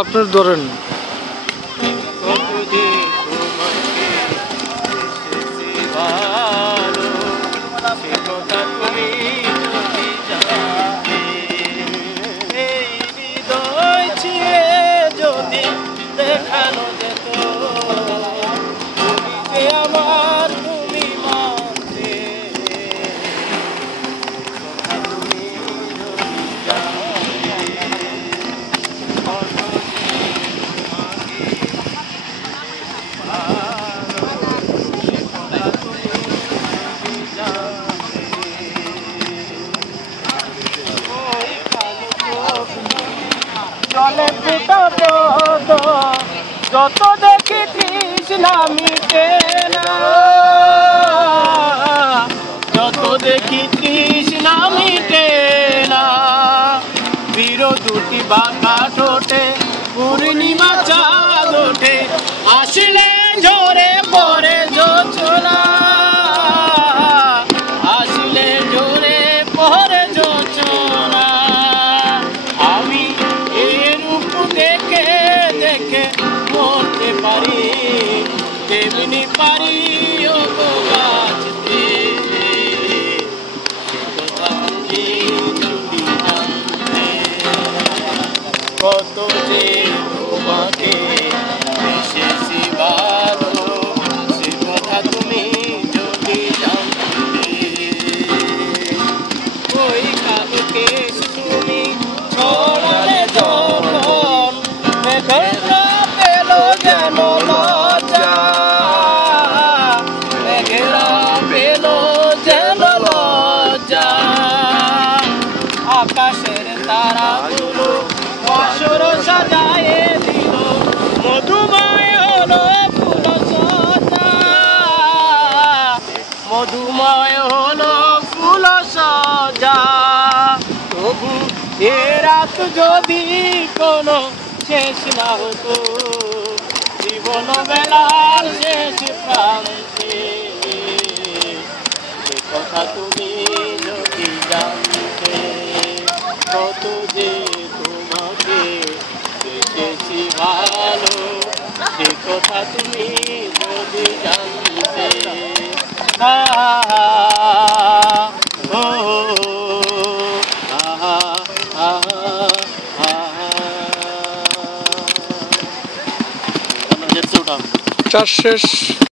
আপনার ধরেন যদি দেখানো যেত আমার তুমি মানতে জলে ফুটা পদ যত দেখি তৃষ্ণা মিটে না, যত দেখি তৃষ্ণা মিটে না। বীর দুটি বাঁকা ঠোঁটে পূর্ণিমা চাঁদ ওঠে, আসলে ঝরে পড়ে জোছনা, আসলে ঝরে পড়ে জোছনা। আমি এর রূপ দেখে দেখে মরতে পারি, তেমনি পারি ও বাঁচতে। কত যে তোমাকে এসেছি ভালো, সে কথা তুমি যদি জানতে। ওই কালকে তুমি ছড়ালে যখন মেঘেরা পেল যেন লজ্জা, মেঘেরা পেল যেন লজ্জা। আকাশের তারাগুলো বাসর সাজায়ে দিল, মধুময় হলো ফুল সজ্জা, মধুময় হলো ফুল সজ্জা। তবু এ রাত যদি কোনো শেষ না হতো, জীবন বেলার শেষ প্রান্তে, সে কথা তুমি যদি জানতে। কত যে তোমাকে এসেছি ভালো, সে কথা তুমি যদি জানতে। চাষ শেষ।